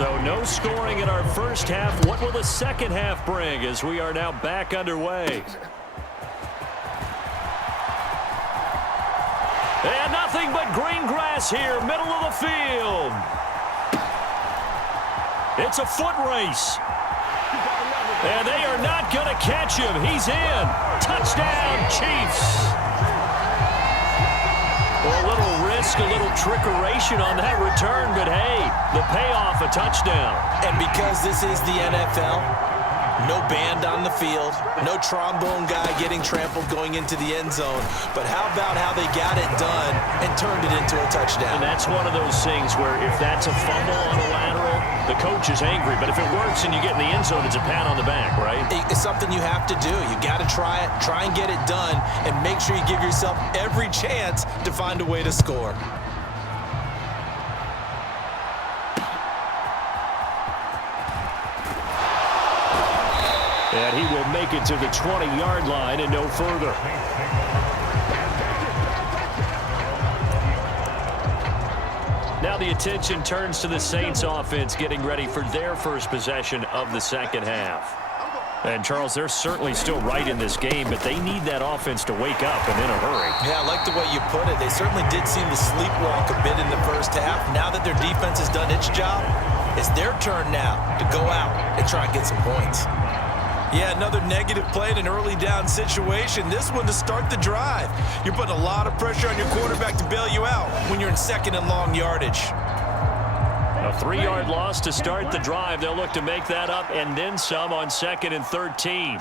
So no scoring in our first half. What will the second half bring as we are now back underway? And nothing but green grass here, middle of the field. It's a foot race. And they are not going to catch him. He's in. Touchdown, Chiefs. Well, a little risk, a little trickeration on that return, but hey, the payoff, a touchdown. And because this is the NFL, no band on the field, no trombone guy getting trampled going into the end zone. But how about how they got it done and turned it into a touchdown? And that's one of those things where if that's a fumble on a lateral, the coach is angry. But if it works and you get in the end zone, it's a pat on the back, right? It's something you have to do. You got to try it, try and get it done, and make sure you give yourself every chance to find a way to score. And he will make it to the 20-yard line and no further. Now the attention turns to the Saints offense getting ready for their first possession of the second half. And, Charles, they're certainly still right in this game, but they need that offense to wake up and in a hurry. Yeah, I like the way you put it. They certainly did seem to sleepwalk a bit in the first half. Now that their defense has done its job, it's their turn now to go out and try and get some points. Yeah, another negative play in an early down situation. This one to start the drive. You're putting a lot of pressure on your quarterback to bail you out when you're in second and long yardage. A 3-yard loss to start the drive. They'll look to make that up and then some on 2nd and 13.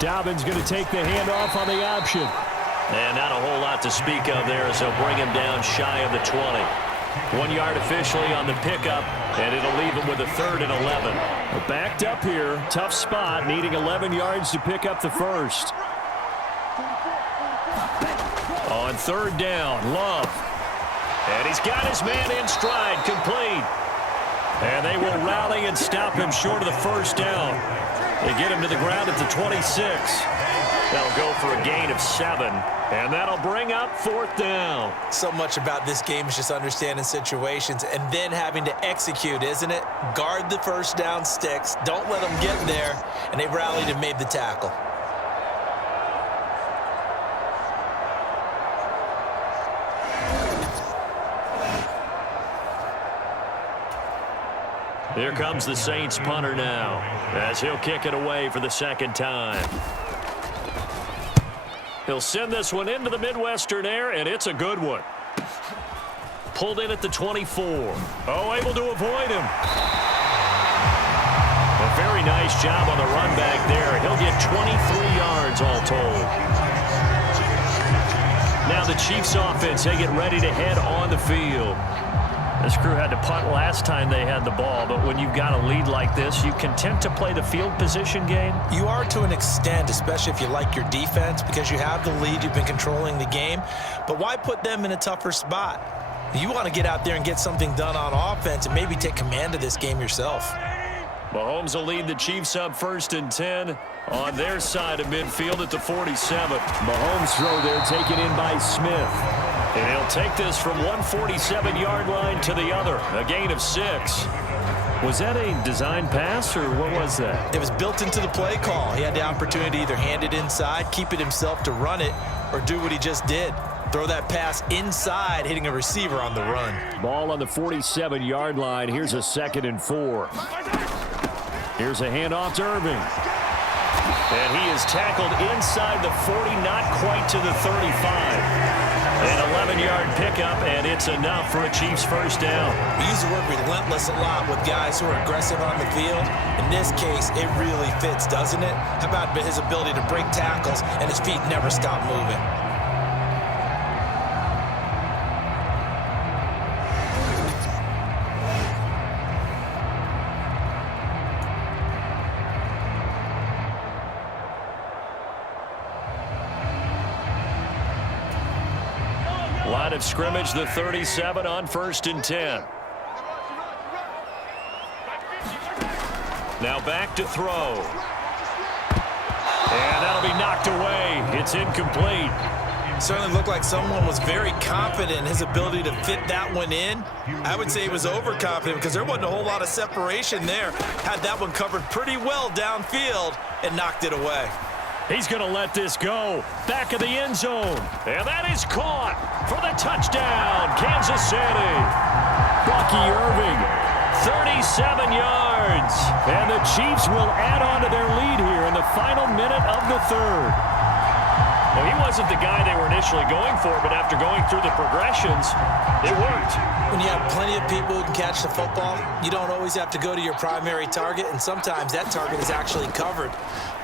Dobbins going to take the handoff on the option. And not a whole lot to speak of there as they'll bring him down shy of the 20. 1 yard officially on the pickup, and it'll leave him with a 3rd and 11. Backed up here, tough spot, needing 11 yards to pick up the first. On 3rd down, Love. And he's got his man in stride, complete. And they will rally and stop him short of the first down. They get him to the ground at the 26. That'll go for a gain of 7. And that'll bring up 4th down. So much about this game is just understanding situations and then having to execute, isn't it? Guard the first down sticks. Don't let them get there. And they rallied and made the tackle. Here comes the Saints punter now as he'll kick it away for the second time. He'll send this one into the Midwestern air, and it's a good one. Pulled in at the 24. Oh, able to avoid him. A very nice job on the run back there. He'll get 23 yards all told. Now the Chiefs offense, they get ready to head on the field. This crew had to punt last time they had the ball, but when you've got a lead like this, you content to play the field position game? You are to an extent, especially if you like your defense, because you have the lead, you've been controlling the game. But why put them in a tougher spot? You want to get out there and get something done on offense and maybe take command of this game yourself. Mahomes will lead the Chiefs up 1st and 10 on their side of midfield at the 47. Mahomes throw there taken in by Smith. And he'll take this from 147-yard line to the other. A gain of 6. Was that a design pass, or what was that? It was built into the play call. He had the opportunity to either hand it inside, keep it himself to run it, or do what he just did. Throw that pass inside, hitting a receiver on the run. Ball on the 47-yard line. Here's a 2nd and 4. Here's a handoff to Irving. And he is tackled inside the 40, not quite to the 35. An 11-yard pickup, and it's enough for a Chiefs first down. We use the word relentless a lot with guys who are aggressive on the field. In this case, it really fits, doesn't it? How about his ability to break tackles and his feet never stop moving? Line of scrimmage, the 37 on 1st and 10. Now back to throw. And that'll be knocked away. It's incomplete. Certainly looked like someone was very confident in his ability to fit that one in. I would say he was overconfident because there wasn't a whole lot of separation there. Had that one covered pretty well downfield and knocked it away. He's going to let this go. Back of the end zone. And that is caught for the touchdown, Kansas City. Bucky Irving, 37 yards. And the Chiefs will add on to their lead here in the final minute of the third. Well, he wasn't the guy they were initially going for, but after going through the progressions, it worked. When you have plenty of people who can catch the football, you don't always have to go to your primary target, and sometimes that target is actually covered.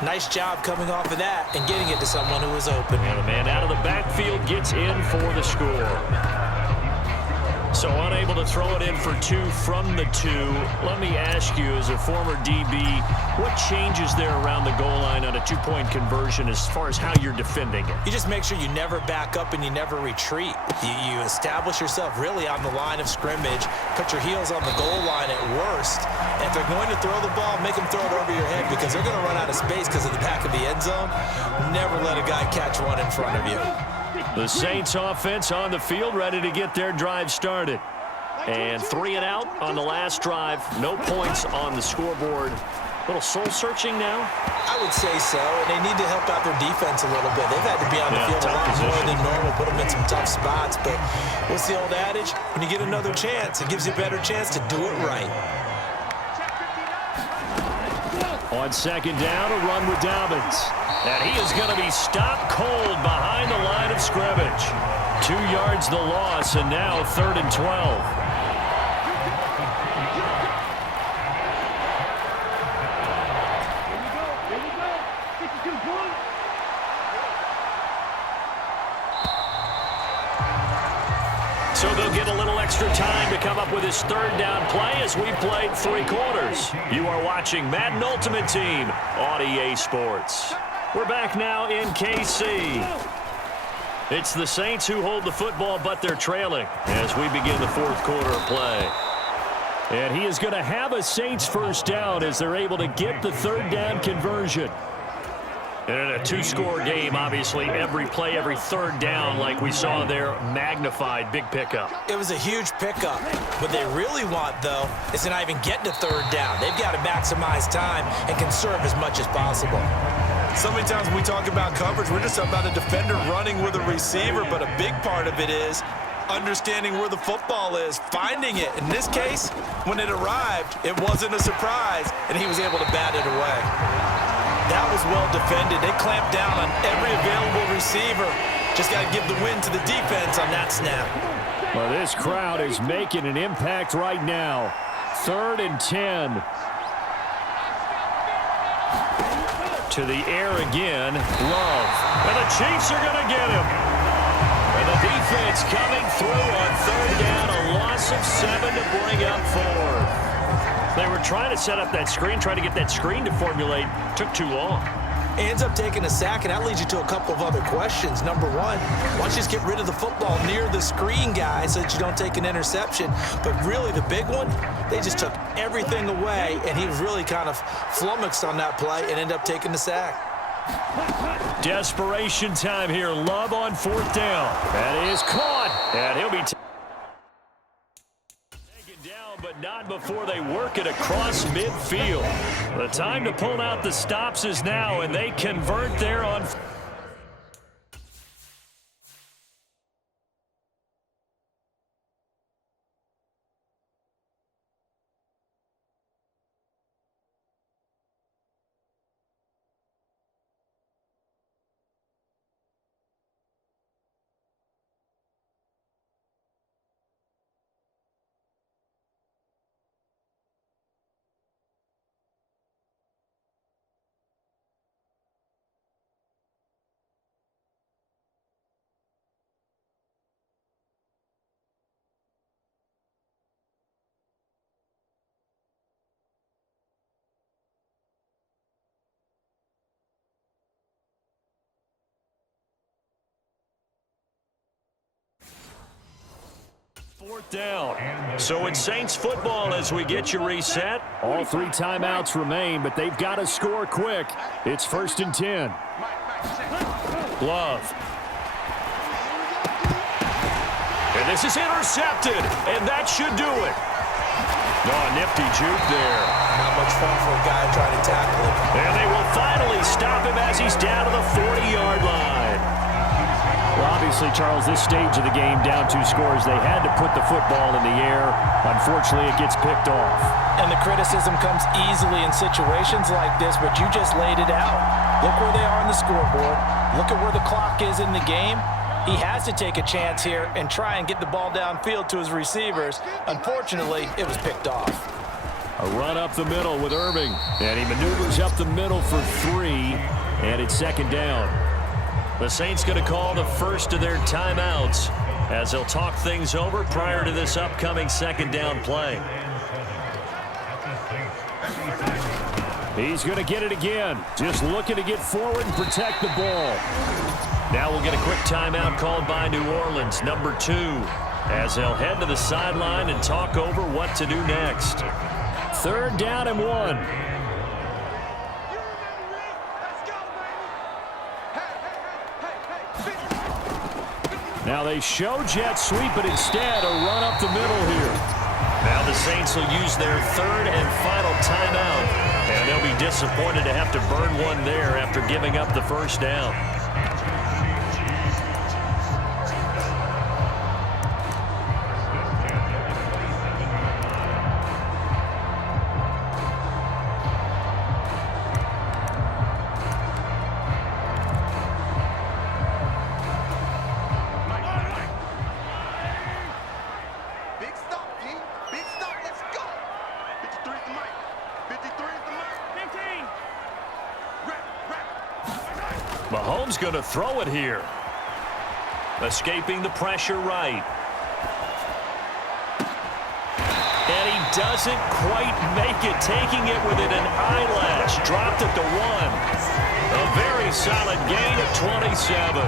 Nice job coming off of that and getting it to someone who was open. And the man out of the backfield gets in for the score. So unable to throw it in for two from the two. Let me ask you, as a former DB, what changes there around the goal line on a two-point conversion as far as how you're defending it? You just make sure you never back up and you never retreat. You establish yourself really on the line of scrimmage, put your heels on the goal line at worst, and if they're going to throw the ball, make them throw it over your head because they're going to run out of space because of the back of the end zone. Never let a guy catch one in front of you. The Saints offense on the field, ready to get their drive started. And 3 and out on the last drive. No points on the scoreboard. A little soul-searching now? I would say so, and they need to help out their defense a little bit. They've had to be on the field a lot more than normal, put them in some tough spots. But what's the old adage? When you get another chance, it gives you a better chance to do it right. On second down, a run with Dobbins. And he is going to be stopped cold behind the line of scrimmage. 2 yards the loss, and now 3rd and 12. So they'll get a little extra time to come up with his 3rd down play as we played 3 quarters. You are watching Madden Ultimate Team on EA Sports. We're back now in KC. It's the Saints who hold the football, but they're trailing as we begin the 4th quarter of play. And he is going to have a Saints first down as they're able to get the 3rd down conversion. And in a 2-score game, obviously, every play, every 3rd down, like we saw there, magnified, big pickup. It was a huge pickup. What they really want, though, is to not even get to 3rd down. They've got to maximize time and conserve as much as possible. So many times when we talk about coverage, we're just about a defender running with a receiver, but a big part of it is understanding where the football is, finding it. In this case, when it arrived, it wasn't a surprise, and he was able to bat it away. That was well defended. They clamped down on every available receiver. Just got to give the win to the defense on that snap. Well, this crowd is making an impact right now. 3rd and 10. To the air again. Love. And the Chiefs are going to get him. And the defense coming through on 3rd down. A loss of 7 to bring up 4. They were trying to set up that screen, trying to get that screen to formulate. Took too long. Ends up taking a sack, and that leads you to a couple of other questions. Number one, why don't you just get rid of the football near the screen guy so that you don't take an interception? But really, the big one, they just took everything away, and he was really kind of flummoxed on that play and ended up taking the sack. Desperation time here. Love on 4th down. That is caught, and he'll be taken down, but not before they work it across midfield. The time to pull out the stops is now, and they convert there on. Fourth down. So it's Saints football as we get you reset. All 3 timeouts remain, but they've got to score quick. It's 1st and 10. Love. And this is intercepted, and that should do it. Oh, nifty juke there. Not much fun for a guy trying to tackle him. And they will finally stop him as he's down to the 40-yard line. Well, obviously, Charles, this stage of the game, down 2 scores, they had to put the football in the air. Unfortunately, it gets picked off. And the criticism comes easily in situations like this, but you just laid it out. Look where they are on the scoreboard. Look at where the clock is in the game. He has to take a chance here and try and get the ball downfield to his receivers. Unfortunately, it was picked off. A run up the middle with Irving. And he maneuvers up the middle for 3, and it's second down. The Saints going to call the first of their timeouts as they'll talk things over prior to this upcoming second down play. He's going to get it again. Just looking to get forward and protect the ball. Now we'll get a quick timeout called by New Orleans, number 2, as they'll head to the sideline and talk over what to do next. Third down and 1. Now they show jet sweep, but instead a run up the middle here. Now the Saints will use their third and final timeout, and they'll be disappointed to have to burn one there after giving up the first down. Mahomes going to throw it here. Escaping the pressure right. And he doesn't quite make it, taking it within an eyelash. Dropped it to 1. A very solid gain of 27.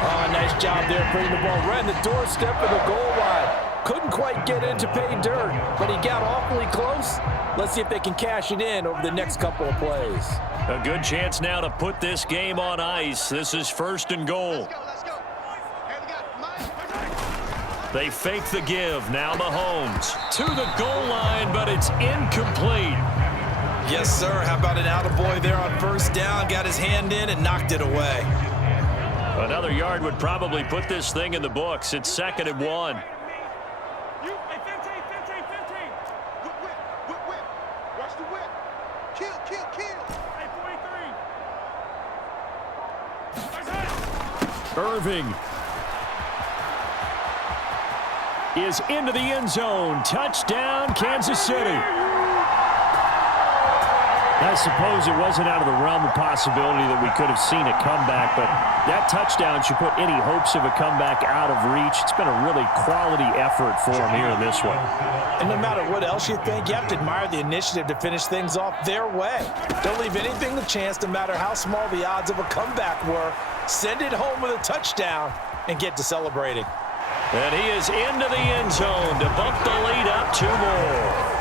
Oh, nice job there bringing the ball right in the doorstep of the goal line. Couldn't quite get in to pay dirt, but he got awfully close. Let's see if they can cash it in over the next couple of plays. A good chance now to put this game on ice. This is first and goal. Let's go. They fake the give. Now Mahomes to the goal line, but it's incomplete. Yes, sir. How about an attaboy there on first down? Got his hand in and knocked it away. Another yard would probably put this thing in the books. It's second and 1. Irving is into the end zone. Touchdown, Kansas City. I suppose it wasn't out of the realm of possibility that we could have seen a comeback, but that touchdown should put any hopes of a comeback out of reach. It's been a really quality effort for him here in this one. And no matter what else you think, you have to admire the initiative to finish things off their way. Don't leave anything to chance, no matter how small the odds of a comeback were. Send it home with a touchdown and get to celebrating. And he is into the end zone to bump the lead up 2 more.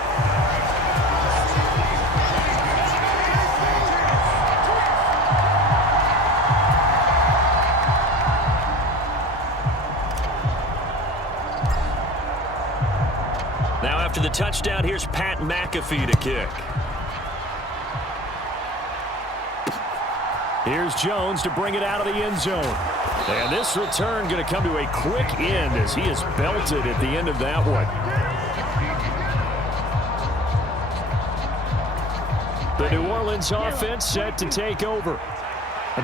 Now after the touchdown, here's Pat McAfee to kick. Here's Jones to bring it out of the end zone. And this return going to come to a quick end as he is belted at the end of that one. The New Orleans offense set to take over.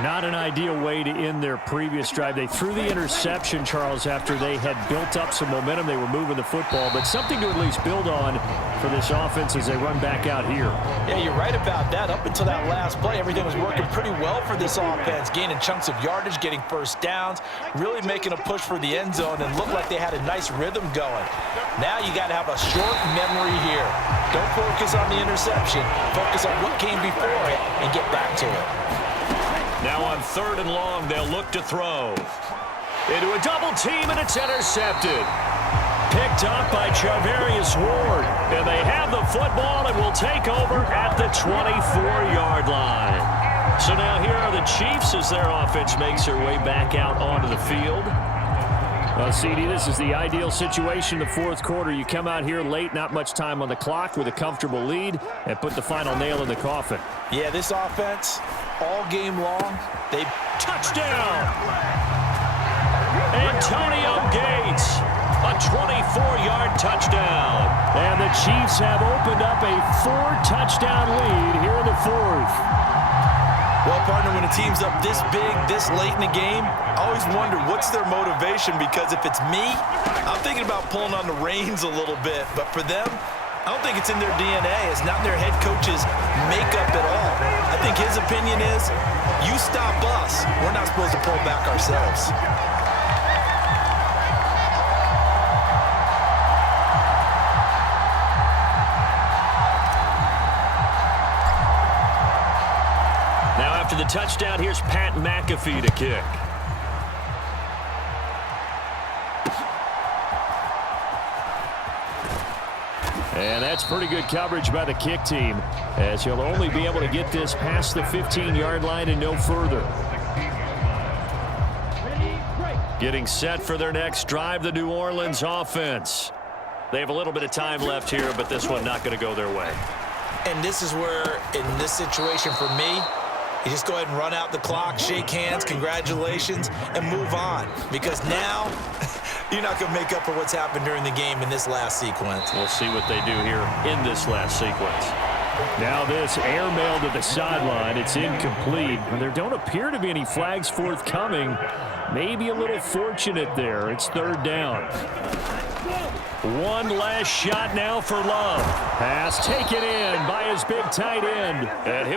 Not an ideal way to end their previous drive. They threw the interception, Charles, after they had built up some momentum. They were moving the football, but something to at least build on for this offense as they run back out here. Yeah, you're right about that. Up until that last play, everything was working pretty well for this offense, gaining chunks of yardage, getting first downs, really making a push for the end zone, and looked like they had a nice rhythm going. Now you got to have a short memory here. Don't focus on the interception. Focus on what came before it and get back to it. Now on third and long, they'll look to throw. Into a double team, and it's intercepted. Picked up by Charvarius Ward. And they have the football and will take over at the 24-yard line. So now here are the Chiefs as their offense makes their way back out onto the field. Well, CD, this is the ideal situation in the fourth quarter. You come out here late, not much time on the clock, with a comfortable lead, and put the final nail in the coffin. Yeah, this offense, all game long, they... Touchdown! Antonio Gates, a 24-yard touchdown. And the Chiefs have opened up a 4-touchdown lead here in the fourth. Well, partner, when a team's up this big, this late in the game, I always wonder what's their motivation, because if it's me, I'm thinking about pulling on the reins a little bit. But for them, I don't think it's in their DNA. It's not in their head coach's makeup at all. I think his opinion is, you stop us, we're not supposed to pull back ourselves. After the touchdown, here's Pat McAfee to kick. And that's pretty good coverage by the kick team, as he'll only be able to get this past the 15-yard line and no further. Getting set for their next drive, the New Orleans offense. They have a little bit of time left here, but this one not going to go their way. And this is where, in this situation for me, you just go ahead and run out the clock, shake hands, congratulations, and move on. Because now, you're not going to make up for what's happened during the game in this last sequence. We'll see what they do here in this last sequence. Now this airmail to the sideline. It's incomplete. There don't appear to be any flags forthcoming. Maybe a little fortunate there. It's third down. One last shot now for Love. Pass taken in by his big tight end. And he'll